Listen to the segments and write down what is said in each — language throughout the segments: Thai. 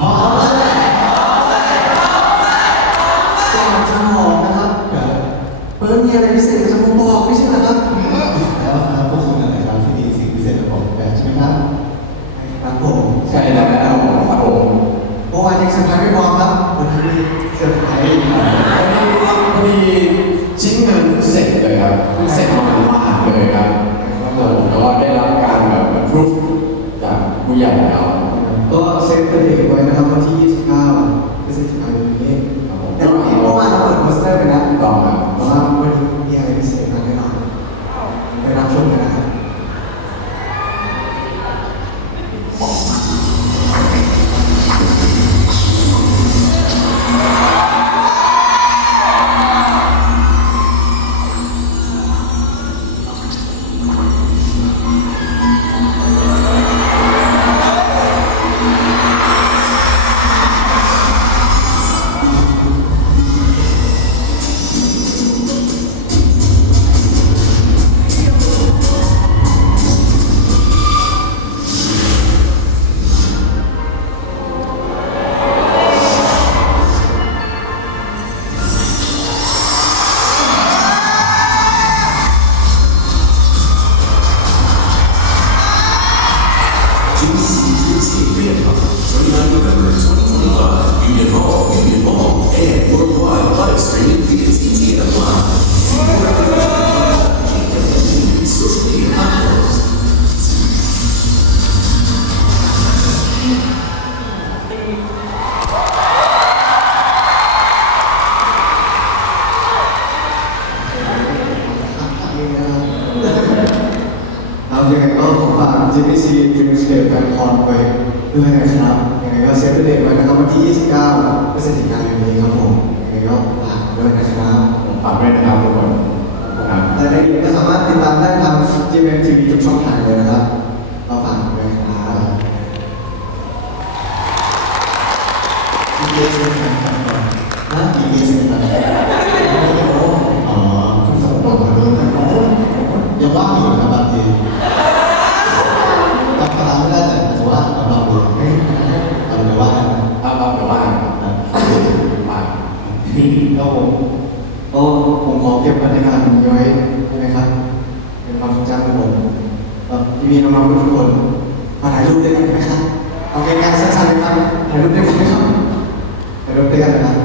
หอมเลยหอมเลยหอมเลยหอมเลยก่จะหอมนะครับเปิ้มีอะไรพิเศษจะมาบอกไม่ใช่เหรอครับแล้วครับพวคุณอะไรครับที่มีสิ่งพิเศษจะบอกแต่ใช่ไหมครับรับผมใช่แล้วครับผมเมื่อวานยังเซอร์ไพรส์มครับวันนี้เซอร์วันนี้พอดีชิ้นงานเสร็จเลยครับเสร็จมากเลยครับแล้วก็ได้รับการแบบรุกจากผู้ใหญ่แล้ว 29พฤศจิกายนนี้แต่วันนี้เมื่อวานเราเปิดโปสเตอร์ไปแล้วลองครับแต่ว่าวันนี้มีอะไรพิเศษ ครับยังไงก็ขอฝาก GPC Dream State Fan Con ไว้ ด้วยนะครับยังไงก็เซฟเดทไว้นะครับวันที่ 29พฤศจิกายนนี้ครับผมยังไงก็ฝากด้วยนะครับผมฝากด้วยนะครับทุกคนครับรายละเอียดก็สามารถติดตามได้ทาง GMTV ทุกช่องทางเลยนะครับก็ฝากด้วยครับอีเอสเป็นการทำก่อนนะอีเอสเป็นการทำอ๋อคุณสมบัติมาด้วยนะยังว่าอยู่นะบางทีจำคณะไม่ได้แต่อาจจะว่างกับเราดูไม่เอาเลยว่ากัน เอาเอาไปว่าง นะ ว่าง ครับผม ก็ผมขอเก็บบรรยากาศตรงนี้ไว้ได้ไหมครับ เป็นความทรงจำของผมแบบพี่ๆน้องๆทุกคนมาถ่ายรูปด้วยกันได้ไหมครับเอาใกล้ๆสั้นๆเลยครับถ่ายรูปด้วยกันไหมครับถ่ายรูปด้วยกันนะครับ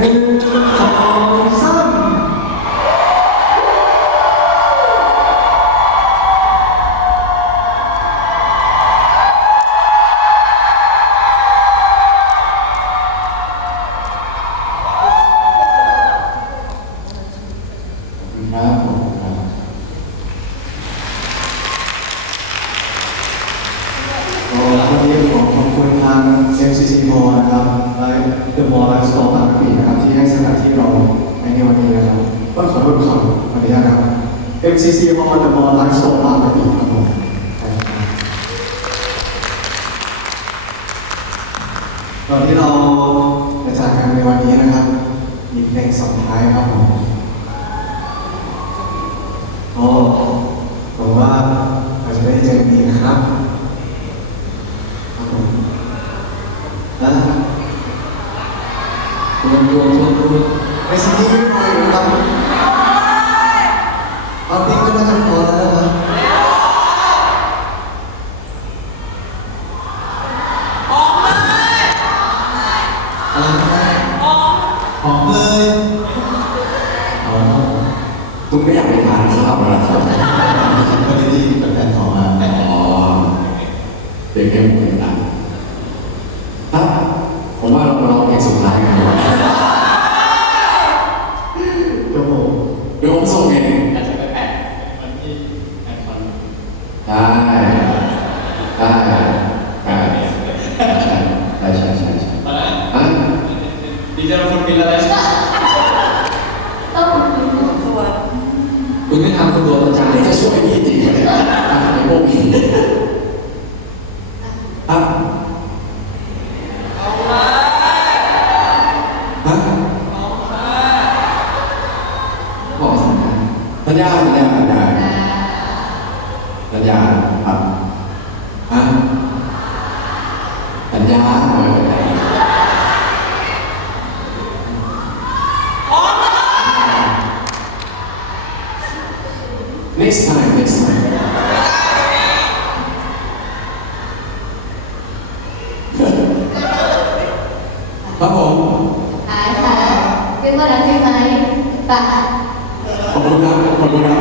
หนึ่งสองสามครับผมครับก็วันนี้ขอขอบคุณทาง MCC Mall นะครับและ The Mall Life Store บางกะปินะครับที่ให้สถานที่เราในวันนี้นะครับก็ขอโทษขออนุญาตนะครับ MCC Mall The Mall Life Store บางกะปิครับผมใช่ครับก่อนที่เราจะจากกันในวันนี้นะครับมีเพลงส่งท้ายครับผมก็หวังว่าเราจะได้เจอกันอีกนะครับ ครับผมนะรวมรวมรวมรวมในสิ่งที่ไม่พออยู่นะครับเอาเพลงก็น่าจะพอแล้วนะครับอะไรนะ หอมเลยอ๋อคุณไม่อยากไปทานข้าวเหรอครับไม่ได้ที่เป็นแฟนของมาอ๋อเด็กแค่หมูกระทะครับผมว่าเรามาลองเพลงสุดท้ายกันดีกว่า ครับผม เดี๋ยวผมส่งเอง อาจจะไปแปะวันที่แปะคอน ได้ได้ได้ใช่ใช่ใช่ใช่ใช่ ตอนนั้น อะ เต ดีเจคุณมีอะไร ต้องคุณคุณตัว คุณไม่ทำคุณตัวประจานจะช่วยพี่จริงไหมเนี่ยอะไอ้พวกนี้ครับ ฮะ บอกสัญญาสัญญาสัญญาสัญญาสัญญาครับฮะสัญญาเออ next time next time ครับผมหายค่ะเป็นวันนั้นใช่ไหมปะ ขอบคุ